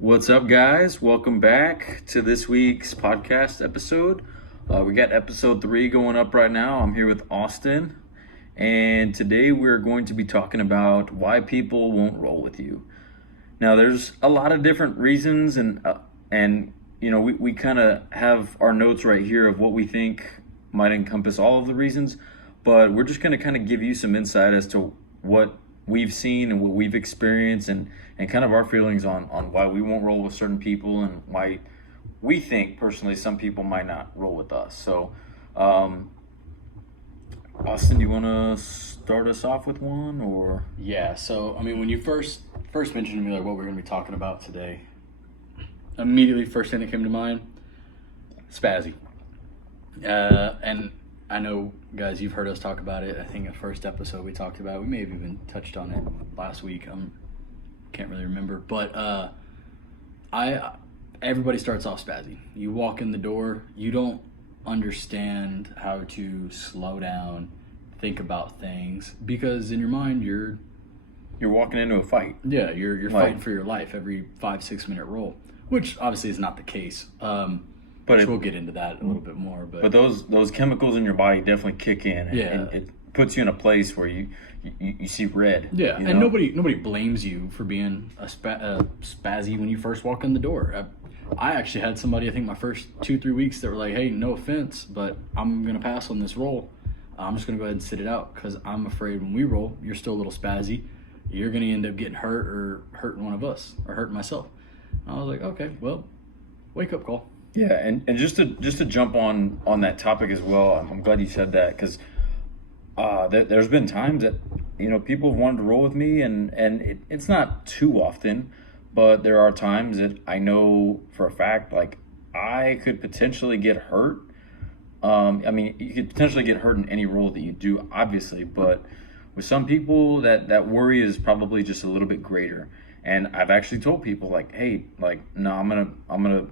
What's up, guys? Welcome back to this week's podcast episode. We got episode 3 going up right now. I'm here with Austin, and today we're going to be talking about why people won't roll with you. Now, there's a lot of different reasons, and we kind of have our notes right here of what we think might encompass all of the reasons, but we're just going to kind of give you some insight as to what we've seen and what we've experienced and kind of our feelings on why we won't roll with certain people and why we think personally some people might not roll with us. So Austin, do you want to start us off with one? Or Yeah, so I mean, when you first mentioned to me like what we're going to be talking about today, immediately first thing that came to mind, spazzy. And I know, guys, you've heard us talk about it. I think the first episode we talked about it. We may have even touched on it last week. Can't really remember, but everybody starts off spazzy. You walk in the door, you don't understand how to slow down, think about things, because in your mind you're walking into a fight. Yeah, you're fighting for your life every 5-6 minute roll, which obviously is not the case. But we'll get into that a little bit more. But those chemicals in your body definitely kick in, and it puts you in a place where you see red. Yeah, and nobody blames you for being a spazzy when you first walk in the door. I actually had somebody, I think my first 2-3 weeks, that were like, "Hey, no offense, but I'm gonna pass on this roll. I'm just gonna go ahead and sit it out because I'm afraid when we roll, you're still a little spazzy. You're gonna end up getting hurt or hurting one of us or hurting myself." I was like, "Okay, well, wake up call." Yeah, and just to jump on that topic as well, I'm glad you said that, because there's been times that people have wanted to roll with me, and it's not too often, but there are times that I know for a fact like I could potentially get hurt. I mean, you could potentially get hurt in any roll that you do, obviously, but with some people that worry is probably just a little bit greater. And I've actually told people like, "Hey, like, no, I'm gonna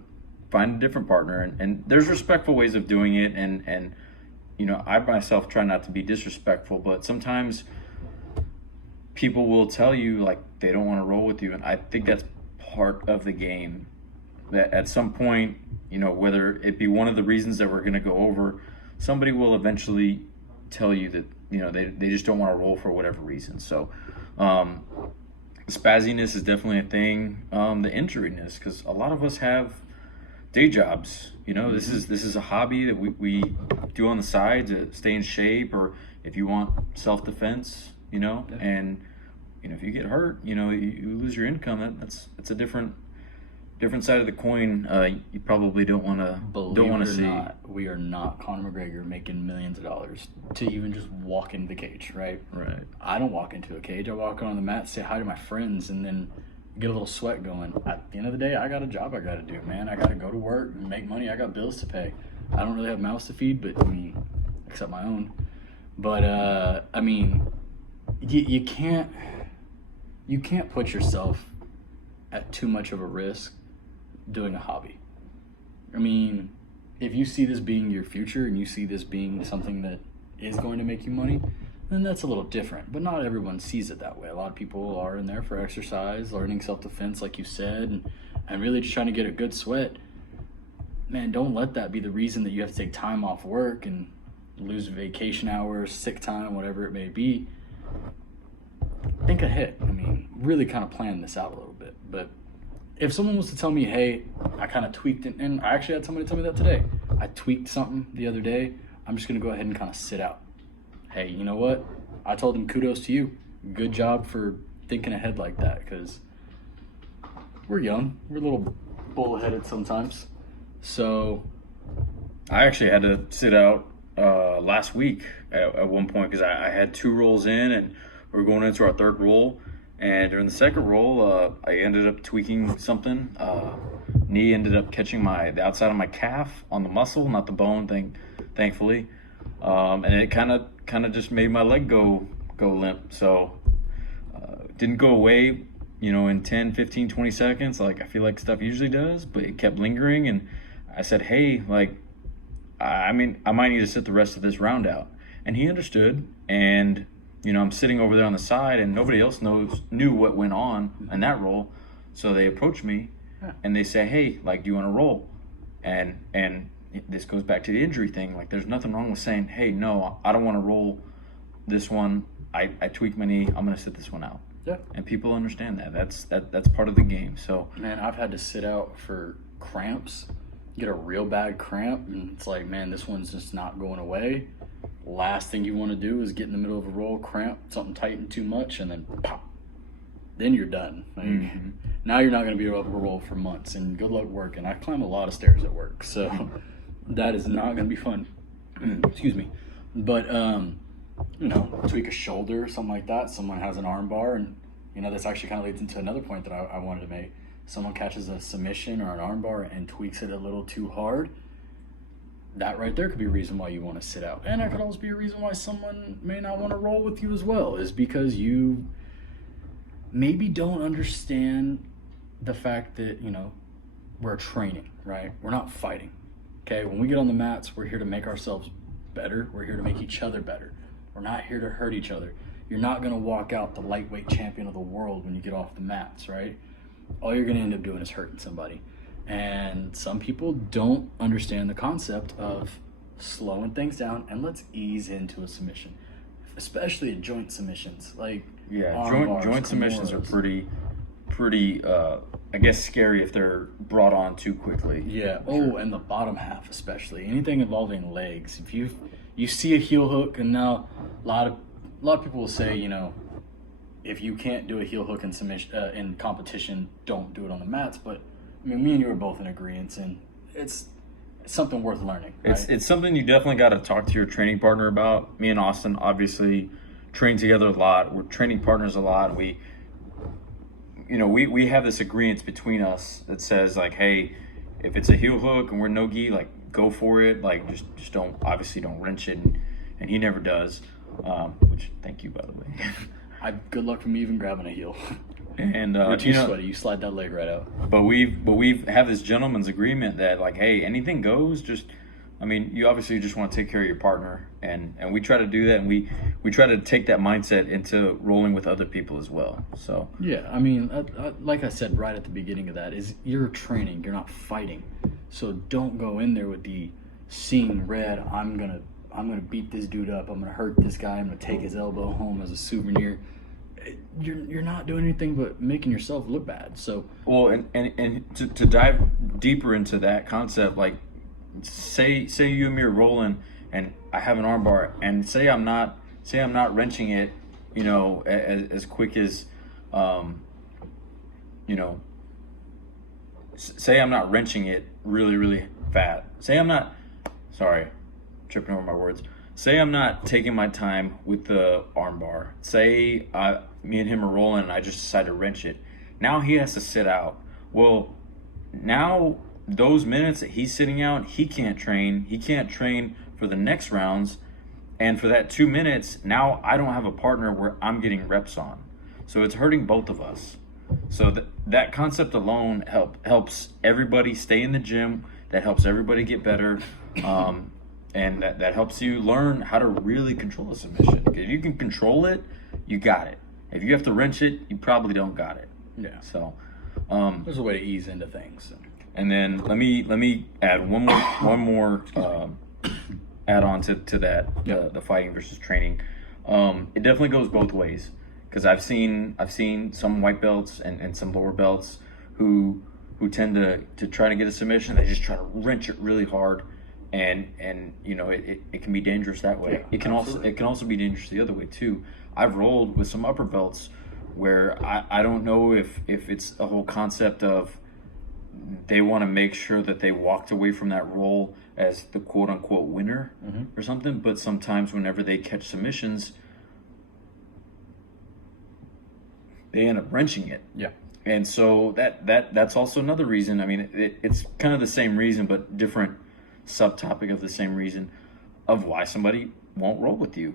find a different partner," and there's respectful ways of doing it, and I myself try not to be disrespectful, but sometimes people will tell you like they don't want to roll with you, and I think that's part of the game. That at some point, whether it be one of the reasons that we're going to go over, somebody will eventually tell you that they just don't want to roll for whatever reason. So spazziness is definitely a thing. The injuriness, because a lot of us have day jobs. This is a hobby that we do on the side to stay in shape, or if you want self-defense, and if you get hurt, you lose your income. That's a different side of the coin. You probably don't want to see. Not, we are not Conor McGregor making millions of dollars to even just walk into the cage, right? Right. I don't walk into a cage. I walk on the mat, say hi to my friends, and then get a little sweat going. At the end of the day, I got a job I got to do, man. I got to go to work and make money. I got bills to pay. I don't really have mouths to feed, but except my own. But you can't put yourself at too much of a risk doing a hobby. I mean, if you see this being your future and you see this being something that is going to make you money, then that's a little different. But not everyone sees it that way. A lot of people are in there for exercise, learning self-defense, like you said, and really just trying to get a good sweat. Man, don't let that be the reason that you have to take time off work and lose vacation hours, sick time, whatever it may be. Think ahead. Really kind of plan this out a little bit. But if someone was to tell me, "Hey, I kind of tweaked it," and I actually had somebody tell me that today. I tweaked something the other day. I'm just going to go ahead and kind of sit out. Hey, you know what? I told him, kudos to you. Good job for thinking ahead like that, because we're young. We're a little bullheaded sometimes. So I actually had to sit out last week at one point, because I had 2 rolls in and we were going into our 3rd roll. And during the 2nd roll, I ended up tweaking something. Knee ended up catching the outside of my calf on the muscle, not the bone thing, thankfully. And it kind of just made my leg go limp. So didn't go away, in 10, 15, 20 seconds, like I feel like stuff usually does, but it kept lingering. And I said, "Hey, like, I might need to sit the rest of this round out." And he understood. And I'm sitting over there on the side, and nobody else knew what went on in that roll. So they approached me, Yeah. and they say, hey, like, do you want to roll? And this goes back to the injury thing. Like, there's nothing wrong with saying, hey, no, I don't want to roll this one. I tweak my knee. I'm gonna sit this one out. Yeah. And people understand that. That's part of the game. So Man, I've had to sit out for cramps, get a real bad cramp, and it's like, man, this one's just not going away. Last thing you want to do is get in the middle of a roll, cramp, something tightened too much, and then pop. Then you're done. Like, now you're not going to be able to roll for months, and good luck working. I climb a lot of stairs at work, so that is not going to be fun. Excuse me. But, tweak a shoulder or something like that. Someone has an arm bar, and, this actually kind of leads into another point that I wanted to make. Someone catches a submission or an arm bar and tweaks it a little too hard. That right there could be a reason why you want to sit out. And that could also be a reason why someone may not want to roll with you as well, is because you maybe don't understand the fact that, we're training, right? We're not fighting. Okay? When we get on the mats, we're here to make ourselves better. We're here to make each other better. We're not here to hurt each other. You're not going to walk out the lightweight champion of the world when you get off the mats, right? All you're going to end up doing is hurting somebody. And some people don't understand the concept of slowing things down and let's ease into a submission, especially in joint submissions. Like, joint submissions are pretty I guess scary if they're brought on too quickly. Yeah. Oh, and the bottom half especially. Anything involving legs. If you see a heel hook, and now a lot of people will say, if you can't do a heel hook in submission in competition, don't do it on the mats. But I mean, me and you are both in agreement, and it's something worth learning. Right? It's something you definitely got to talk to your training partner about. Me and Austin obviously train together a lot. We're training partners a lot. We have this agreement between us that says, like, hey, if it's a heel hook and we're no gi, like, go for it. Like, just don't wrench it, and he never does. Which, thank you, by the way. Good luck for me even grabbing a heel. And you're too sweaty. You slide that leg right out. But we've have this gentleman's agreement that, like, hey, anything goes. You obviously just want to take care of your partner, and we try to do that, and we try to take that mindset into rolling with other people as well. So yeah, like I said right at the beginning of that, is you're training, you're not fighting. So don't go in there with the seeing red. I'm gonna beat this dude up. I'm gonna hurt this guy. I'm gonna take his elbow home as a souvenir. You're not doing anything but making yourself look bad. So and to dive deeper into that concept, like, say you and me are rolling, and I have an arm bar, and say I'm not wrenching it, as quick as, say I'm not wrenching it really, really fast. Tripping over my words. Say I'm not taking my time with the arm bar. Say me and him are rolling, and I just decide to wrench it. Now he has to sit out. Well, now those minutes that he's sitting out, he can't train. He can't train for the next rounds. And for that 2 minutes, now I don't have a partner where I'm getting reps on. So it's hurting both of us. So that concept alone helps everybody stay in the gym. That helps everybody get better. And that helps you learn how to really control a submission. Because if you can control it, you got it. If you have to wrench it, you probably don't got it. Yeah. So there's a way to ease into things. And then let me add one more add on to that, the fighting versus training. It definitely goes both ways, because I've seen some white belts and some lower belts who tend to try to get a submission. They just try to wrench it really hard, and it can be dangerous that way. Yeah, It can also be dangerous the other way too. I've rolled with some upper belts where I don't know if it's a whole concept of they want to make sure that they walked away from that roll as the quote-unquote winner or something, but sometimes whenever they catch submissions, they end up wrenching it. Yeah. And so that's also another reason. I mean, it's kind of the same reason, but different subtopic of the same reason of why somebody won't roll with you.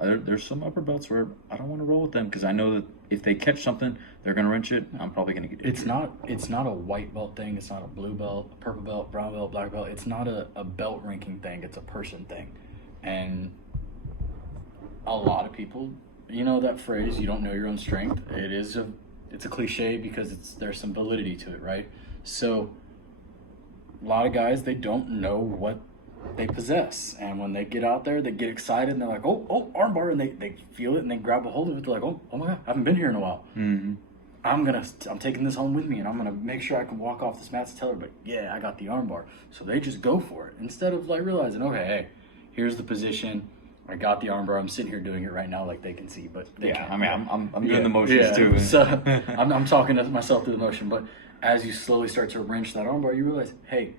There's some upper belts where I don't want to roll with them because I know that if they catch something, they're going to wrench it. I'm probably going to get injured. It's not a white belt thing. It's not a blue belt, a purple belt, brown belt, black belt. It's not a belt ranking thing. It's a person thing. And a lot of people, that phrase, you don't know your own strength. it's a cliche because there's some validity to it, right? So a lot of guys, they don't know what they possess, and when they get out there, they get excited and they're like, oh, armbar, and they feel it and they grab a hold of it. They're like, oh my god, I haven't been here in a while. Mm-hmm. I'm taking this home with me, and I'm gonna make sure I can walk off this mat to tell everybody, yeah, I got the armbar. So they just go for it instead of like realizing, okay, hey, here's the position. I got the armbar. I'm sitting here doing it right now, like they can see, but they can't. I mean, I'm doing the motions too. So I'm talking to myself through the motion, but as you slowly start to wrench that armbar, you realize, hey,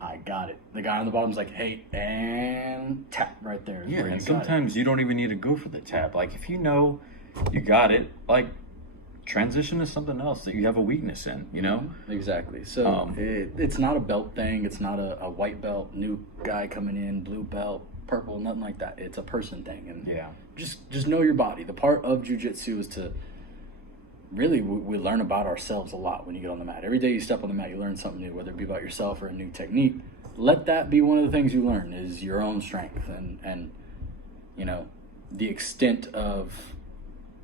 I got it. The guy on the bottom's like, hey, and tap right there. Yeah, and sometimes you don't even need to go for the tap. Like, if you know you got it, like, transition to something else that you have a weakness in, you know? Exactly. So it's not a belt thing. It's not a white belt, new guy coming in, blue belt, purple, nothing like that. It's a person thing. And just know your body. The part of jiu-jitsu is to really, we learn about ourselves a lot when you get on the mat. Every day you step on the mat, you learn something new, whether it be about yourself or a new technique. Let that be one of the things you learn, is your own strength and you know, the extent of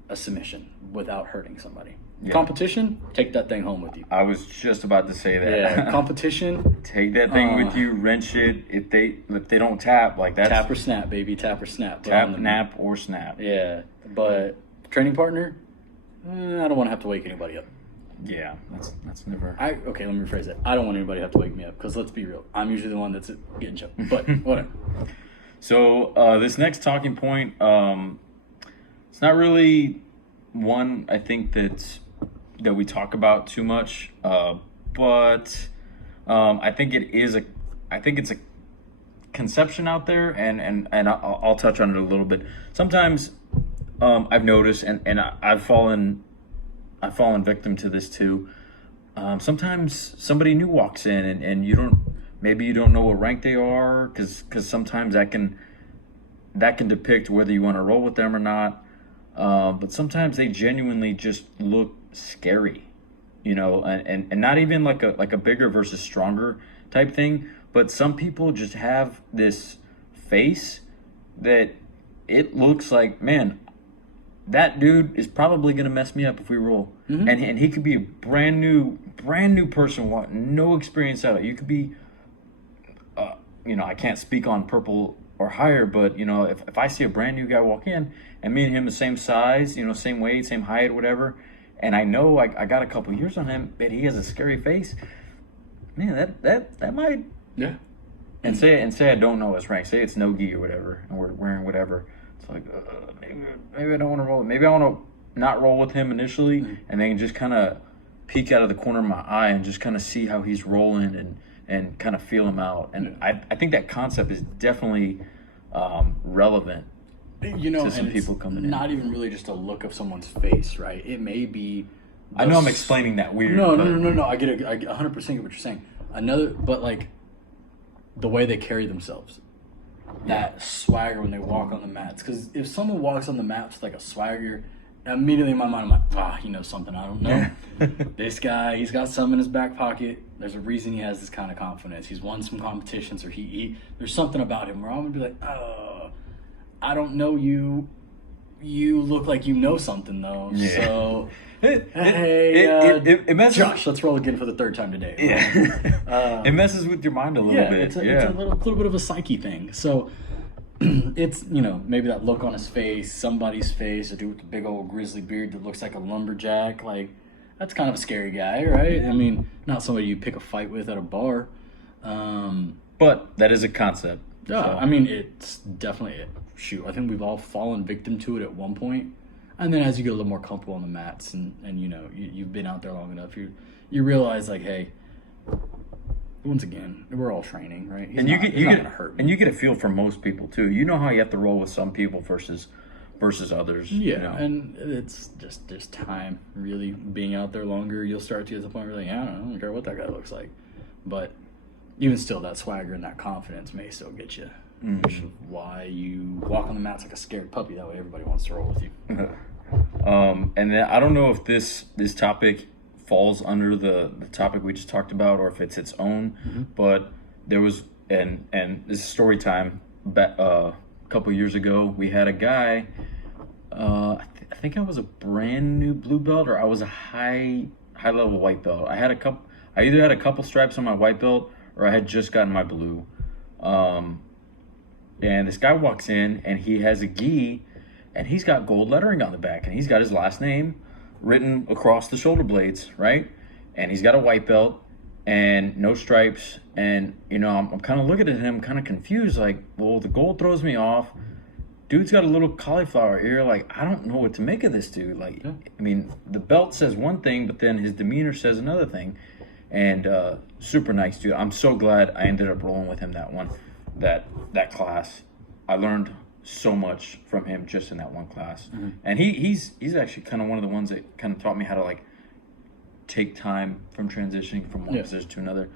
a submission without hurting somebody. Yeah. Competition, take that thing home with you. I was just about to say that. Yeah, competition. Take that thing with you, wrench it. If they don't tap, like that's tap or snap, baby, tap or snap. Tap, nap, or snap. Yeah, but training partner, I don't want to have to wake anybody up. Yeah, that's never. Okay, let me rephrase it. I don't want anybody to have to wake me up, because let's be real, I'm usually the one that's getting choked. But whatever. So this next talking point, it's not really one I think that we talk about too much, but I think it's a conception out there, and I'll touch on it a little bit. Sometimes I've noticed, and I've fallen victim to this too. Sometimes somebody new walks in, and you don't know what rank they are, because sometimes that can depict whether you want to roll with them or not. But sometimes they genuinely just look scary, you know, and not even like a bigger versus stronger type thing, but some people just have this face that it looks like, man, that dude is probably gonna mess me up if we roll. Mm-hmm. And he could be a brand new person, no experience at it. You could be, I can't speak on purple or higher, but if I see a brand new guy walk in and me and him the same size, same weight, same height, whatever, and I know I got a couple years on him, but he has a scary face, man, that might And say I don't know his rank, say it's no gi or whatever, and we're wearing whatever. It's like maybe I don't want to roll. Maybe I want to not roll with him initially, and then just kind of peek out of the corner of my eye and just kind of see how he's rolling and kind of feel him out. And I think that concept is definitely relevant. To some people coming in. Not even really just a look of someone's face, right? It may be. I know I'm explaining that weird. No. I get it. I 100% get what you're saying. But like the way they carry themselves, that swagger when they walk on the mats. Because if someone walks on the mats with like a swagger, immediately in my mind I'm like, he knows something I don't know. This guy, he's got some in his back pocket. There's a reason he has this kind of confidence. He's won some competitions, or he there's something about him where I'm gonna be like, I don't know you. You look like you know something though. Yeah. So it messes. Josh, let's roll again for the third time today. Yeah. It messes with your mind a little bit. It's a little bit of a psyche thing. So it's maybe that look on his face, somebody's face, a dude with a big old grizzly beard that looks like a lumberjack. Like, that's kind of a scary guy, right? I mean, not somebody you pick a fight with at a bar. But that is a concept. Yeah, so. I mean, it's definitely it. Shoot, I think we've all fallen victim to it at one point. And then as you get a little more comfortable on the mats and you've been out there long enough, you realize, like, hey, once again, we're all training, right? He's not gonna hurt me. And you get a feel from most people too. You know how you have to roll with some people versus others. Yeah, and it's just time. Really being out there longer, you'll start to get to the point where you're like, I don't care what that guy looks like. But even still, that swagger and that confidence may still get you. Mm-hmm. Which is why you walk on the mats like a scared puppy. That way everybody wants to roll with you. And then I don't know if this topic falls under the topic we just talked about, or if it's its own. Mm-hmm. But there was, and this is story time. A couple years ago, we had a guy. I think I was a brand new blue belt or I was a high level white belt. I either had a couple stripes on my white belt or I had just gotten my blue. And this guy walks in and he has a gi and he's got gold lettering on the back and he's got his last name written across the shoulder blades, right? And he's got a white belt and no stripes. And, I'm kind of looking at him kind of confused, like, well, the gold throws me off. Dude's got a little cauliflower ear. Like, I don't know what to make of this dude. Like, Yeah. I mean, the belt says one thing, but then his demeanor says another thing. And super nice dude. I'm so glad I ended up rolling with him that class. I learned so much from him just in that one class. Mm-hmm. And he's actually kind of one of the ones that kind of taught me how to like take time from transitioning from one position to another.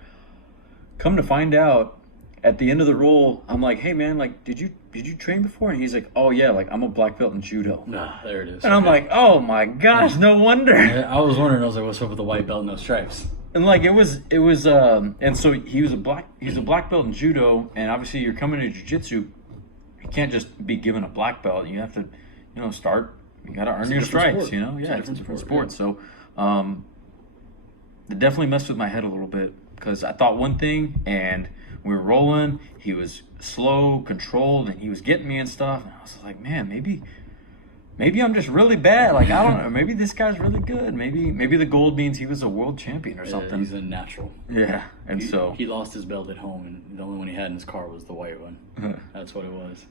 Come to find out, at the end of the roll, I'm like, hey man, like, did you train before? And he's like, oh yeah, like I'm a black belt in judo. Nah, there it is. And I'm like, oh my gosh, no wonder. I was wondering. I was like, what's up with the white belt, no stripes? And like it was and so he's a black belt in judo, and obviously you're coming to jiu-jitsu, you can't just be given a black belt. You have to, start. You got to earn your stripes. Sport. Yeah, it's a different sport. So, it definitely messed with my head a little bit because I thought one thing, and we were rolling. He was slow, controlled, and he was getting me and stuff. And I was like, man, maybe I'm just really bad. Like, I don't know. Maybe this guy's really good. Maybe the gold means he was a world champion or something. He's a natural. Yeah, and so he lost his belt at home, and the only one he had in his car was the white one. That's what it was.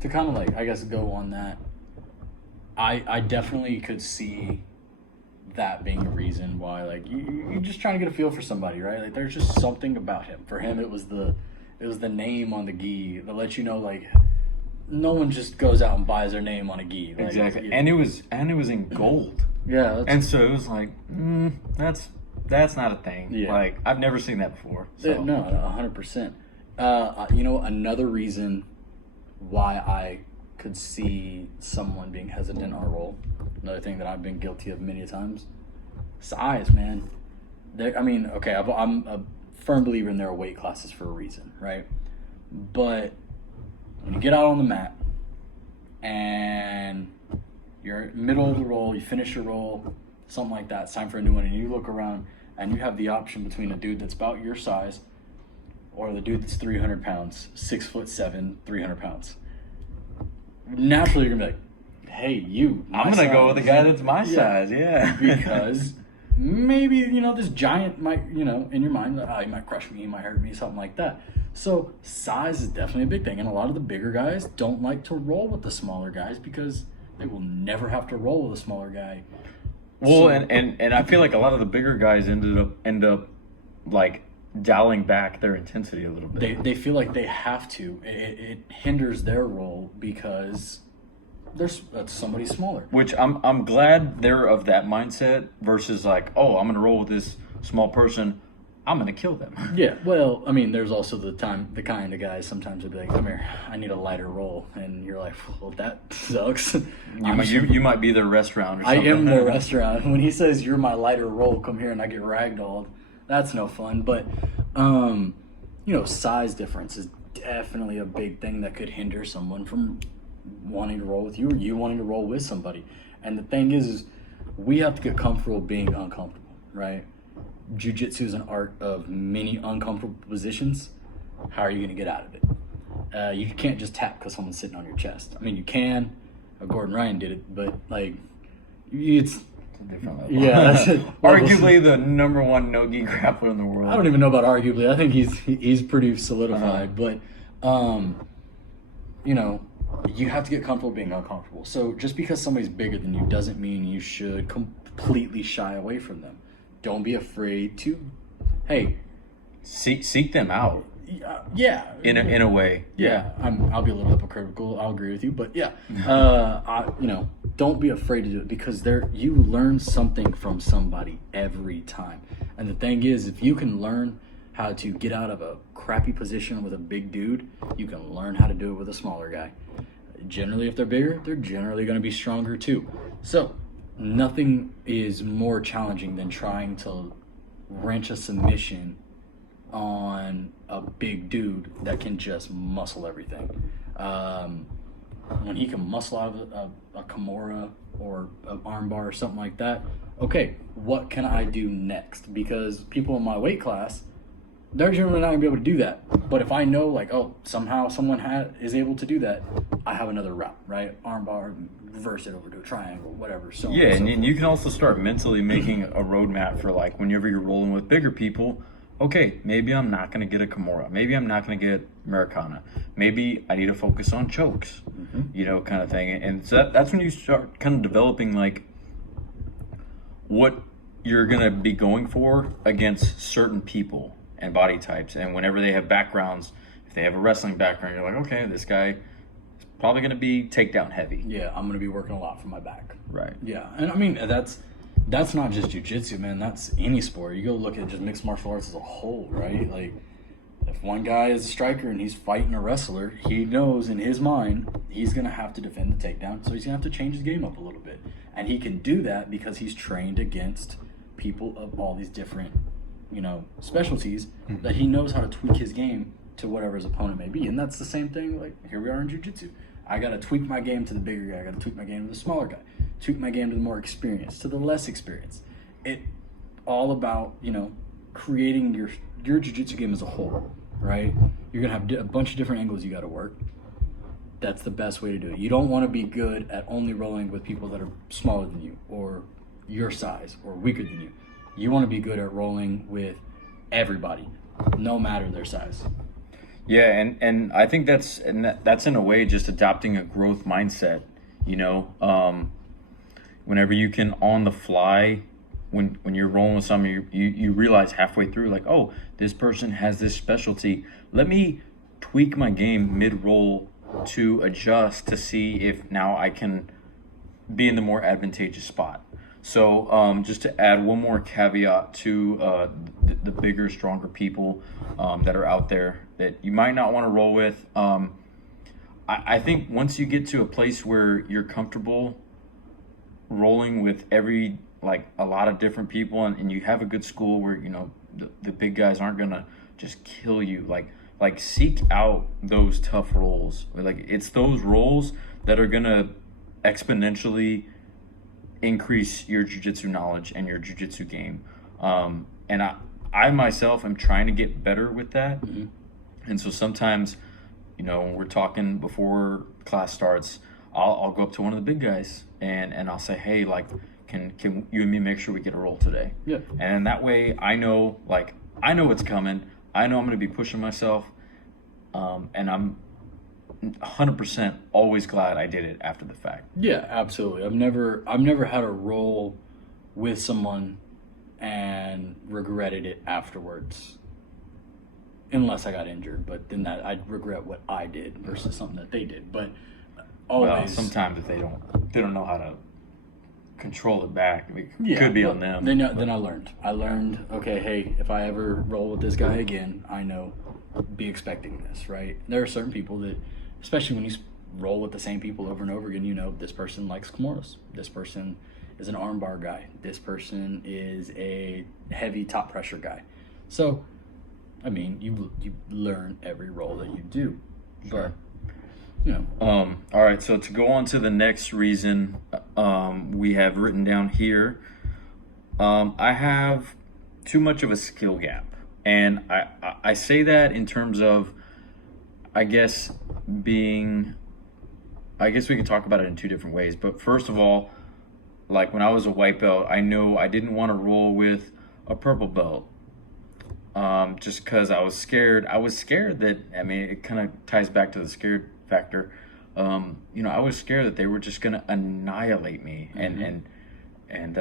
To kind of like, I guess, go on that, I definitely could see that being a reason why, like, you're just trying to get a feel for somebody, right? Like, there's just something about him. For him, it was the name on the gi that lets you know, like, no one just goes out and buys their name on a gi. Like, exactly, and it was in gold. Yeah, and so it was like, that's not a thing. Yeah. Like, I've never seen that before. So. No, 100%. Another reason why I could see someone being hesitant on a roll, another thing that I've been guilty of many times, size, man. I'm a firm believer in there are weight classes for a reason, right? But when you get out on the mat and you're middle of the roll, you finish your roll, something like that, it's time for a new one, and you look around and you have the option between a dude that's about your size or the dude that's 300 pounds, 6'7", 300 pounds. Naturally, you're going to be like, hey, you. I'm going to go with the guy that's my size, yeah. Because maybe, this giant might, in your mind, he might crush me, he might hurt me, something like that. So size is definitely a big thing. And a lot of the bigger guys don't like to roll with the smaller guys because they will never have to roll with a smaller guy. Well, and I feel like a lot of the bigger guys end up like dialing back their intensity a little bit. They feel like they have to. It hinders their role because there's somebody smaller. Which I'm glad they're of that mindset versus like, oh, I'm gonna roll with this small person, I'm gonna kill them. Yeah, well, I mean, there's also the kind of guys sometimes would be like, come here, I need a lighter roll, and you're like, well, that sucks. You might be their restaurant or something. I am their restaurant. When he says you're my lighter roll, come here and I get ragdolled, that's no fun. But size difference is definitely a big thing that could hinder someone from wanting to roll with you or you wanting to roll with somebody. And the thing is we have to get comfortable being uncomfortable, right? Jiu-jitsu is an art of many uncomfortable positions. How are you going to get out of it? You can't just tap because someone's sitting on your chest. I mean, you can. Gordon Ryan did it, but like, it's a different level. Yeah, that's arguably the number one no-gi grappler in the world. I don't even know about arguably. I think he's pretty solidified, but you have to get comfortable being uncomfortable. So just because somebody's bigger than you doesn't mean you should completely shy away from them. Don't be afraid to, hey, seek them out. Yeah. In a way. Yeah. I'll be a little hypocritical. I'll agree with you, but yeah. Don't be afraid to do it because you learn something from somebody every time. And the thing is, if you can learn how to get out of a crappy position with a big dude, you can learn how to do it with a smaller guy. Generally, if they're bigger, they're generally going to be stronger too. So nothing is more challenging than trying to wrench a submission on a big dude that can just muscle everything. when he can muscle out of a Kimura or an armbar or something like that, okay, what can I do next? Because people in my weight class, they're generally not gonna be able to do that. But if I know, like, oh, somehow someone is able to do that, I have another route, right? Armbar, reverse it over to a triangle, whatever. So Yeah, on so and you can also start mentally making a roadmap for like whenever you're rolling with bigger people. Okay, maybe I'm not going to get a Kimura. Maybe I'm not going to get Americana. Maybe I need to focus on chokes, kind of thing. And so that's when you start kind of developing like what you're going to be going for against certain people and body types. And whenever they have backgrounds, if they have a wrestling background, you're like, okay, this guy is probably going to be takedown heavy. Yeah, I'm going to be working a lot for my back. Right. Yeah, and I mean, that's not just jiu-jitsu, man. That's any sport. You go look at just mixed martial arts as a whole, right? Like, if one guy is a striker and he's fighting a wrestler, he knows in his mind he's going to have to defend the takedown, so he's going to have to change his game up a little bit. And he can do that because he's trained against people of all these different, specialties that he knows how to tweak his game to whatever his opponent may be. And that's the same thing, like, here we are in jiu-jitsu. I got to tweak my game to the bigger guy. I got to tweak my game to the smaller guy. Tweak my game to the more experienced, to the less experienced. It all about, creating your jiu-jitsu game as a whole, right? You're going to have a bunch of different angles you got to work. That's the best way to do it. You don't want to be good at only rolling with people that are smaller than you or your size or weaker than you. You want to be good at rolling with everybody, no matter their size. Yeah, and I think that's in a way just adopting a growth mindset, whenever you can on the fly, when you're rolling with someone, you realize halfway through, like, oh, this person has this specialty. Let me tweak my game mid-roll to adjust to see if now I can be in the more advantageous spot. So just to add one more caveat to the bigger, stronger people that are out there that you might not want to roll with, I think once you get to a place where you're comfortable rolling with a lot of different people and you have a good school where, the big guys aren't going to just kill you, like seek out those tough rolls. Like, it's those rolls that are going to exponentially increase your jiu-jitsu knowledge and your jiu-jitsu game. And I myself am trying to get better with that. Mm-hmm. And so sometimes, when we're talking before class starts, I'll go up to one of the big guys and I'll say, hey, like, can you and me make sure we get a roll today? Yeah. And that way I know what's coming. I know I'm going to be pushing myself. And I'm 100% always glad I did it after the fact. Yeah, absolutely. I've never had a roll with someone and regretted it afterwards, unless I got injured. But then I'd regret what I did versus something that they did. But always, well, sometimes if they don't know how to control it back, it could be on them. Then I learned. Okay, hey, if I ever roll with this guy again, I know, be expecting this, right? There are certain people that, especially when you roll with the same people over and over again, this person likes Kimuras. This person is an armbar guy. This person is a heavy top pressure guy. So, I mean, you learn every roll that you do. Sure. But, all right, so to go on to the next reason we have written down here, I have too much of a skill gap. And I say that in terms of, I guess we can talk about it in two different ways. But first of all, like when I was a white belt, I know I didn't want to roll with a purple belt just because I was scared. I was scared that, it kind of ties back to the scared factor. I was scared that they were just going to annihilate me. Mm-hmm. And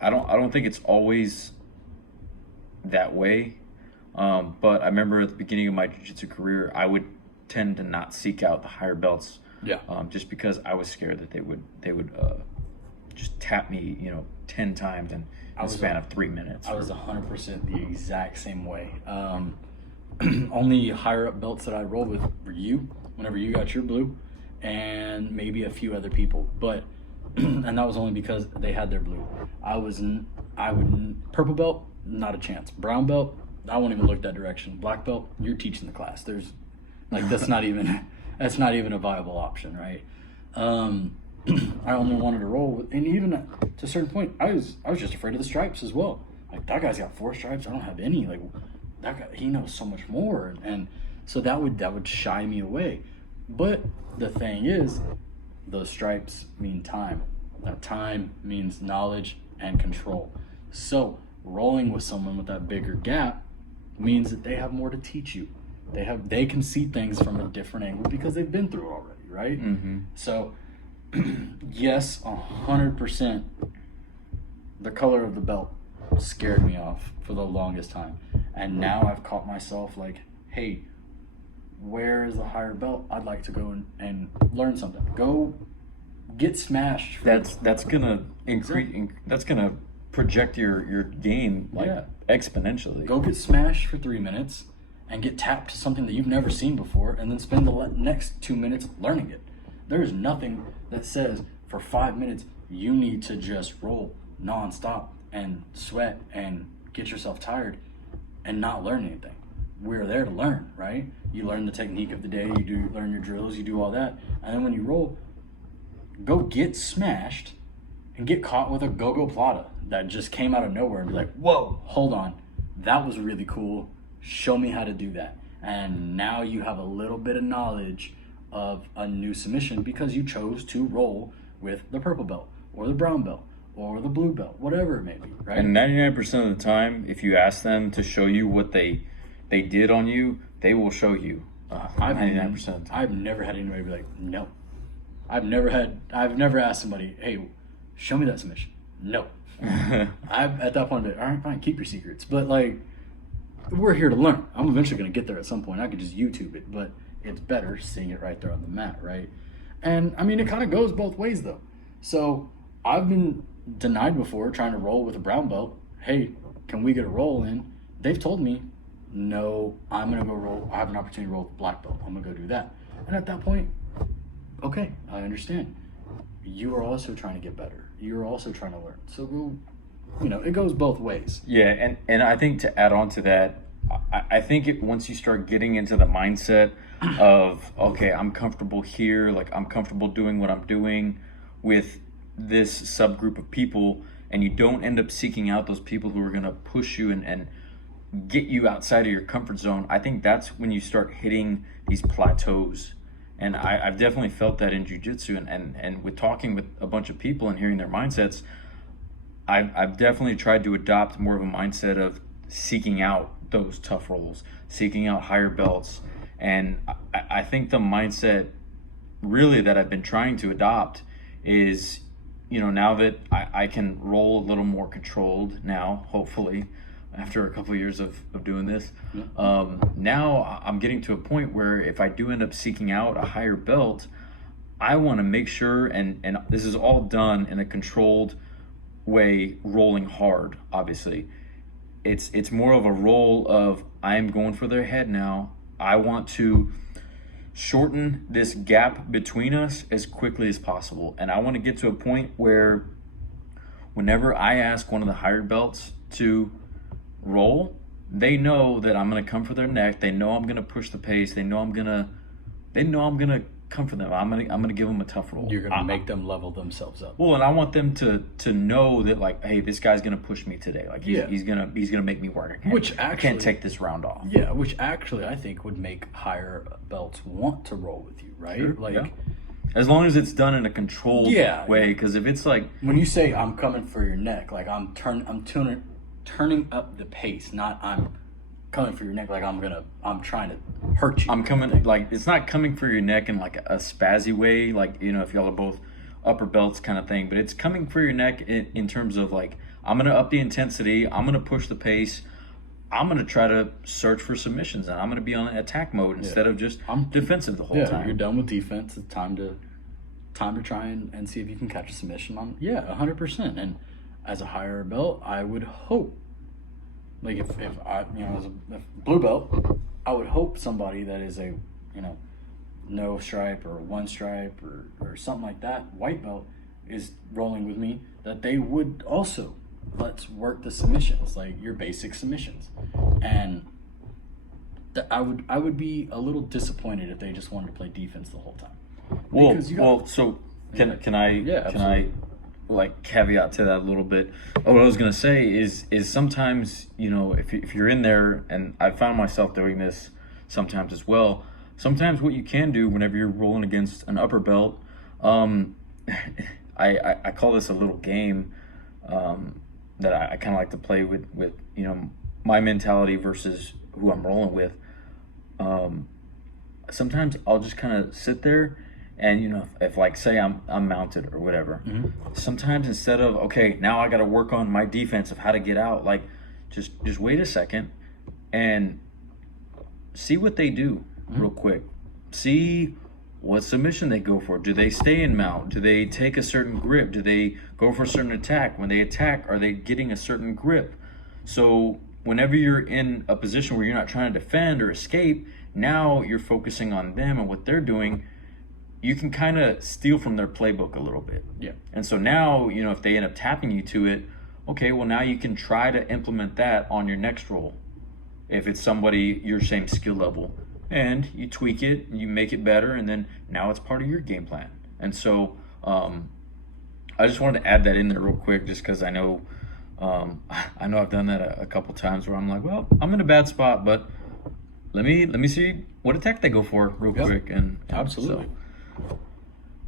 I don't think it's always that way. But I remember at the beginning of my jiu-jitsu career, I would tend to not seek out the higher belts. Yeah. Just because I was scared that they would just tap me, 10 times in the span of 3 minutes. I was 100% the exact same way. Only higher up belts that I rolled with were you, whenever you got your blue, and maybe a few other people. But and that was only because they had their blue. Purple belt, not a chance. Brown belt, I won't even look that direction. Black belt, you're teaching the class. That's not even That's not even a viable option, right? I only wanted to roll and even to a certain point, I was just afraid of the stripes as well. Like, that guy's got 4 stripes, I don't have any. Like, that guy, he knows so much more, and so that would shy me away. But the thing is, those stripes mean time. That time means knowledge and control. So rolling with someone with that bigger gap means that they have more to teach you. They can see things from a different angle because they've been through it already, right? Mm-hmm. So yes, 100%. The color of the belt scared me off for the longest time, and now I've caught myself like, hey, where is the higher belt? I'd like to go and learn something. Go get smashed. That's gonna increase. That's gonna project your game like exponentially. Go get smashed for 3 minutes and get tapped to something that you've never seen before, and then spend the next 2 minutes learning it. There is nothing that says for 5 minutes you need to just roll nonstop and sweat and get yourself tired and not learn anything. We're there to learn, right? You learn the technique of the day, you learn your drills, you do all that, and then when you roll, go get smashed and get caught with a go-go plata that just came out of nowhere and be like, whoa, hold on, that was really cool. Show me how to do that. And now you have a little bit of knowledge of a new submission because you chose to roll with the purple belt or the brown belt or the blue belt, whatever it may be, right? And 99% of the time, if you ask them to show you what they did on you, they will show you. 99% of the time. I've never had anybody be like, no. I've never asked somebody, hey, show me that submission. No. I've at that point been, all right, fine, keep your secrets. But like, we're here to learn. I'm eventually going to get there at some point. I could just YouTube it, but it's better seeing it right there on the mat, right? And I mean, it kind of goes both ways though. So I've been denied before trying to roll with a brown belt. Hey, can we get a roll in? They've told me, no, I'm going to go roll. I have an opportunity to roll with a black belt. I'm going to go do that. And at that point, okay, I understand. You are also trying to get better. You're also trying to learn. So go, it goes both ways. Yeah, and I think to add on to that, I think once you start getting into the mindset of, okay, I'm comfortable here, like I'm comfortable doing what I'm doing with this subgroup of people, and you don't end up seeking out those people who are going to push you and get you outside of your comfort zone, I think that's when you start hitting these plateaus. And I've definitely felt that in jiu-jitsu, and with talking with a bunch of people and hearing their mindsets, I've definitely tried to adopt more of a mindset of seeking out those tough rolls, seeking out higher belts. And I think the mindset really that I've been trying to adopt is, now that I can roll a little more controlled now, hopefully, after a couple of years of doing this, now I'm getting to a point where if I do end up seeking out a higher belt, I want to make sure, and this is all done in a controlled way, rolling hard, obviously. It's more of a roll of, I'm going for their head now. I want to shorten this gap between us as quickly as possible. And I want to get to a point where whenever I ask one of the higher belts to roll, they know that I'm going to come for their neck. They know I'm going to push the pace. They know I'm going to come for them. I'm going to give them a tough roll. You're going to make them level themselves up. Well, and I want them to know that, like, hey, this guy's going to push me today. Like, he's going to make me work. I can't take this round off. Yeah, which actually I think would make higher belts want to roll with you, right? Sure, like, yeah. As long as it's done in a controlled way, because if it's like, when you say I'm coming for your neck, like I'm turning up the pace, not I'm coming for your neck, like I'm trying to hurt you. I'm coming, like, it's not coming for your neck in like a spazzy way, like, if y'all are both upper belts kind of thing, but it's coming for your neck in terms of, like, I'm going to up the intensity, I'm going to push the pace, I'm going to try to search for submissions, and I'm going to be on attack mode instead of just defensive the whole time. You're done with defense. It's time to try and see if you can catch a submission on. 100%. And as a higher belt, I would hope, like, if I, as a blue belt, I would hope somebody that is a, no stripe or one stripe or something like that, white belt, is rolling with me, that they would also, let's work the submissions, like your basic submissions. And I would be a little disappointed if they just wanted to play defense the whole time. Well, Because you got- so can I Yeah, can I absolutely. like caveat to that a little bit? What I was gonna say is sometimes, you know, if you're in there, and I found myself doing this sometimes as well. Sometimes what you can do whenever you're rolling against an upper belt, um, I call this a little game, that I kind of like to play with you know, my mentality versus who I'm rolling with. Um, Sometimes I'll just kind of sit there, and you know, if like say I'm mounted or whatever, sometimes instead of, okay, now I got to work on my defense of how to get out, like just wait a second and see what they do real quick. See what submission they go for. Do they stay in mount? Do they take a certain grip? Do they go for a certain attack? When they attack, are they getting a certain grip? So whenever you're in a position where you're not trying to defend or escape, now you're focusing on them and what they're doing. You can kind of steal from their playbook a little bit. Yeah. And so now, you know, if they end up tapping you to it, okay, well, now you can try to implement that on your next roll. If it's somebody your same skill level, and you tweak it, and you make it better, and then now it's part of your game plan. And so I just wanted to add that in there real quick, just because I know I've done that a couple times where I'm like, well, I'm in a bad spot, but let me see what attack they go for real quick. And Absolutely.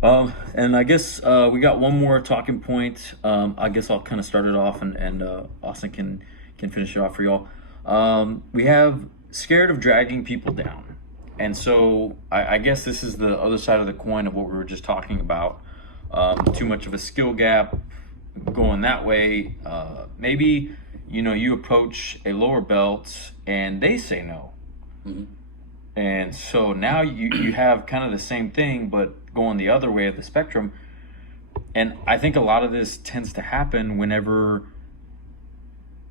And I guess we got one more talking point. I guess I'll kind of start it off, and Austin can finish it off for y'all. We have scared of dragging people down. And so I guess this is the other side of the coin of what we were just talking about. Too much of a skill gap going that way. Maybe, you know, you approach a lower belt and they say no. And so now you have kind of the same thing, but going the other way of the spectrum. And I think a lot of this tends to happen whenever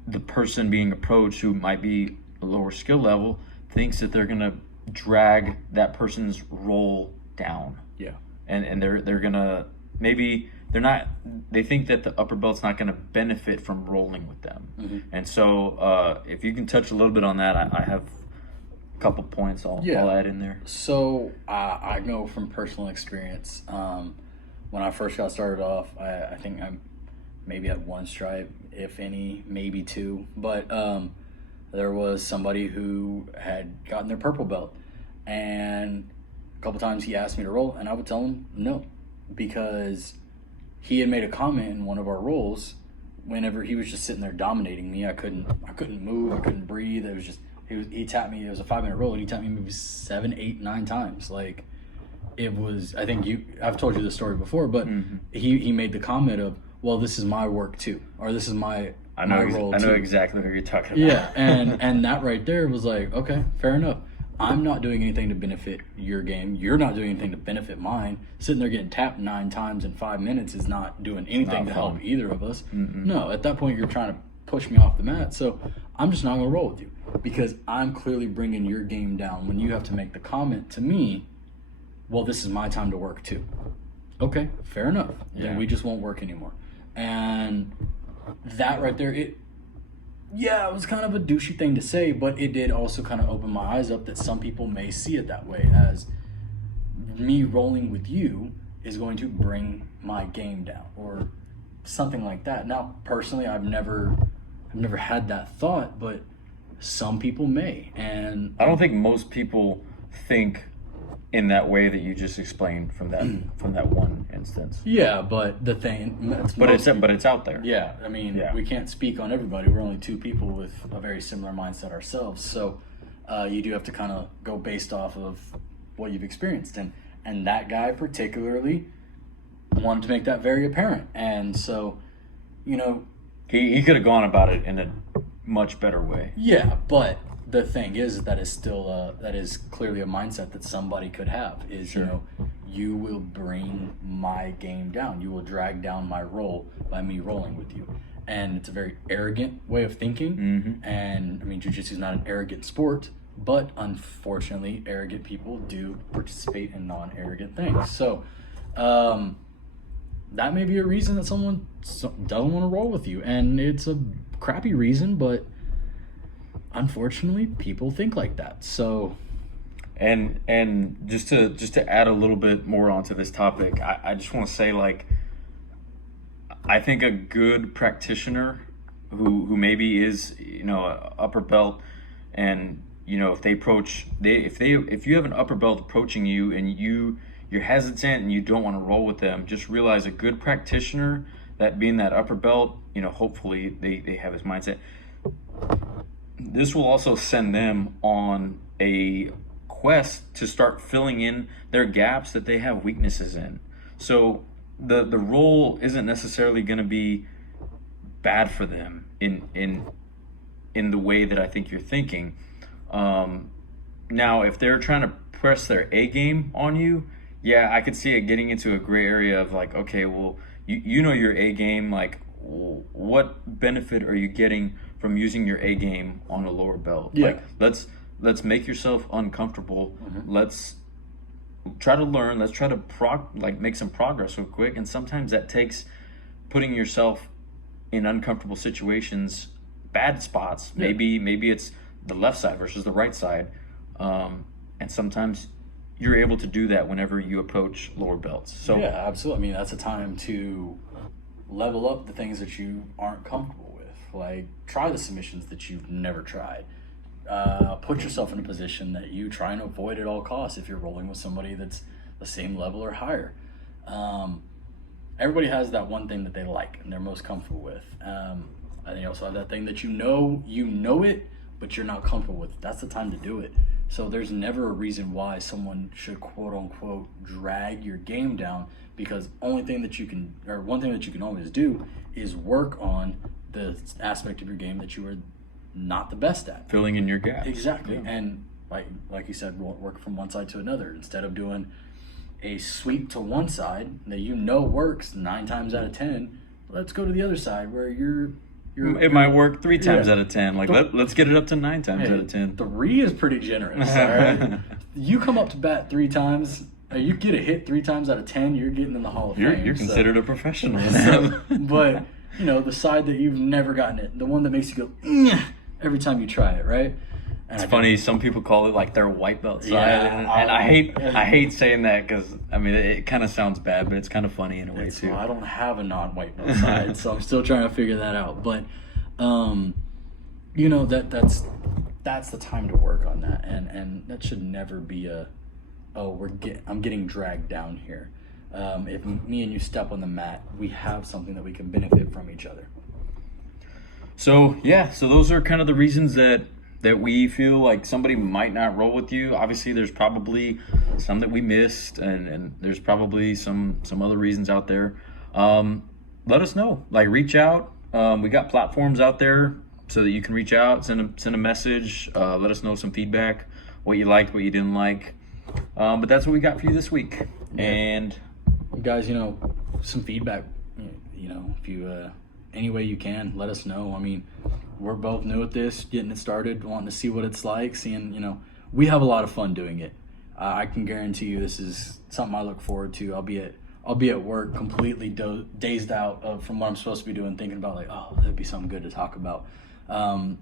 the person being approached, who might be a lower skill level, thinks that they're going to drag that person's role down. Yeah. And they're going to, maybe they're not, they think that the upper belt's not going to benefit from rolling with them. And so if you can touch a little bit on that, I have a couple points I'll add in there. So I know from personal experience, when I first got started off, I think I maybe had one stripe, if any, maybe two. But there was somebody who had gotten their purple belt, and a couple times he asked me to roll, and I would tell him no, because he had made a comment in one of our rolls whenever he was just sitting there dominating me. I couldn't move, I couldn't breathe. It was just he tapped me. It was a 5-minute roll, and he tapped me maybe 7, 8, 9 times. Like, it was. I think I've told you this story before, but he made the comment of, well, this is my work too, or this is my role too. I know exactly what you're talking about. Yeah, and that right there was like, okay, fair enough. I'm not doing anything to benefit your game. You're not doing anything to benefit mine. Sitting there getting tapped 9 times in 5 minutes is not doing anything to help either of us. No, at that point you're trying to push me off the mat. So I'm just not going to roll with you, because I'm clearly bringing your game down when you have to make the comment to me, well, this is my time to work too. Okay, fair enough. Then we just won't work anymore. And that right there, it was kind of a douchey thing to say, but it did also kind of open my eyes up that some people may see it that way, as me rolling with you is going to bring my game down or something like that. Now, personally, I've never had that thought, but some people may. And I don't think most people think in that way that you just explained from that one instance. Yeah, but the thing, it's out there. Yeah, I mean, we can't speak on everybody. We're only two people with a very similar mindset ourselves. So you do have to kind of go based off of what you've experienced. And that guy particularly wanted to make that very apparent. And so, you know, he could have gone about it in a much better way. Yeah, but the thing is that is still that is clearly a mindset that somebody could have, is you know, you will bring my game down, you will drag down my roll by me rolling with you. And it's a very arrogant way of thinking. And I mean, jiu-jitsu is not an arrogant sport, but unfortunately arrogant people do participate in non-arrogant things. So that may be a reason that someone doesn't want to roll with you, and it's a crappy reason, but unfortunately, people think like that. So, And just to add a little bit more onto this topic, I just want to say, like, I think a good practitioner who maybe is, a upper belt, and if they approach, if you have an upper belt approaching you and you're hesitant and you don't want to roll with them, just realize a good practitioner, that being that upper belt, hopefully they have his mindset. This will also send them on a quest to start filling in their gaps that they have weaknesses in. So the role isn't necessarily going to be bad for them in the way that I think you're thinking. Now, if they're trying to press their A game on you, yeah, I could see it getting into a gray area of like, okay, well, you know your A game, like, what benefit are you getting from using your A game on a lower belt? Yeah. Like, let's make yourself uncomfortable. Let's try to learn. Let's try to make some progress real quick. And sometimes that takes putting yourself in uncomfortable situations, bad spots. Yeah. Maybe it's the left side versus the right side, and sometimes you're able to do that whenever you approach lower belts. So yeah, absolutely. I mean, that's a time to level up the things that you aren't comfortable with. Like, try the submissions that you've never tried. Put yourself in a position that you try and avoid at all costs if you're rolling with somebody that's the same level or higher. Everybody has that one thing that they like and they're most comfortable with. And you also have that thing that you know it, but you're not comfortable with. That's the time to do it. So there's never a reason why someone should quote unquote drag your game down, because one thing that you can always do is work on the aspect of your game that you are not the best at. filling in your gaps. Exactly. Yeah. And like you said, work from one side to another. Instead of doing a sweep to one side that works 9 times out of 10, let's go to the other side where It might work 3 times Yeah. out of 10. Like, let's get it up to 9 times out of 10. 3 is pretty generous. All right, you come up to bat 3 times, you get a hit 3 times out of 10, you're getting in the Hall of Fame. You're considered a professional. But the side that you've never gotten it, the one that makes you go "Nyeh," every time you try it, right? And It's funny. Some people call it like their white belt side, Yeah, and I hate saying that because I mean it kind of sounds bad, but it's kind of funny in a way too. Well, I don't have a non-white belt side, so I'm still trying to figure that out. But that's the time to work on that, and that should never be I'm getting dragged down here. If me and you step on the mat, we have something that we can benefit from each other. So those are kind of the reasons that we feel like somebody might not roll with you. Obviously, there's probably some that we missed, and there's probably some other reasons out there. Let us know. Like, reach out. We got platforms out there so that you can reach out, send a message, let us know some feedback, what you liked, what you didn't like. But that's what we got for you this week. Yeah. And You guys, some feedback. If you any way you can, let us know. I mean, we're both new at this, getting it started, wanting to see what it's like, seeing, we have a lot of fun doing it. I can guarantee you this is something I look forward to. I'll be at work completely dazed out from what I'm supposed to be doing, thinking about like, oh, that'd be something good to talk about.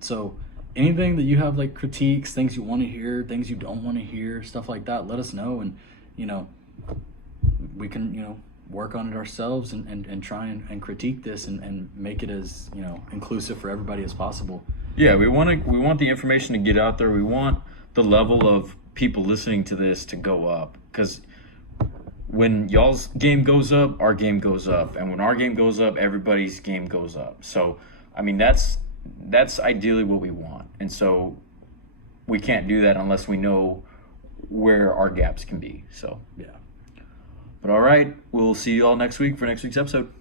So anything that you have, like critiques, things you want to hear, things you don't want to hear, stuff like that, let us know. And, we can, work on it ourselves and try and critique this and make it as, inclusive for everybody as possible. yeah, we want the information to get out there. We want the level of people listening to this to go up, because when y'all's game goes up, our game goes up, and when our game goes up, everybody's game goes up. So, I mean, that's ideally what we want, and so we can't do that unless we know where our gaps can be. So, Yeah. but all right, we'll see you all next week for next week's episode.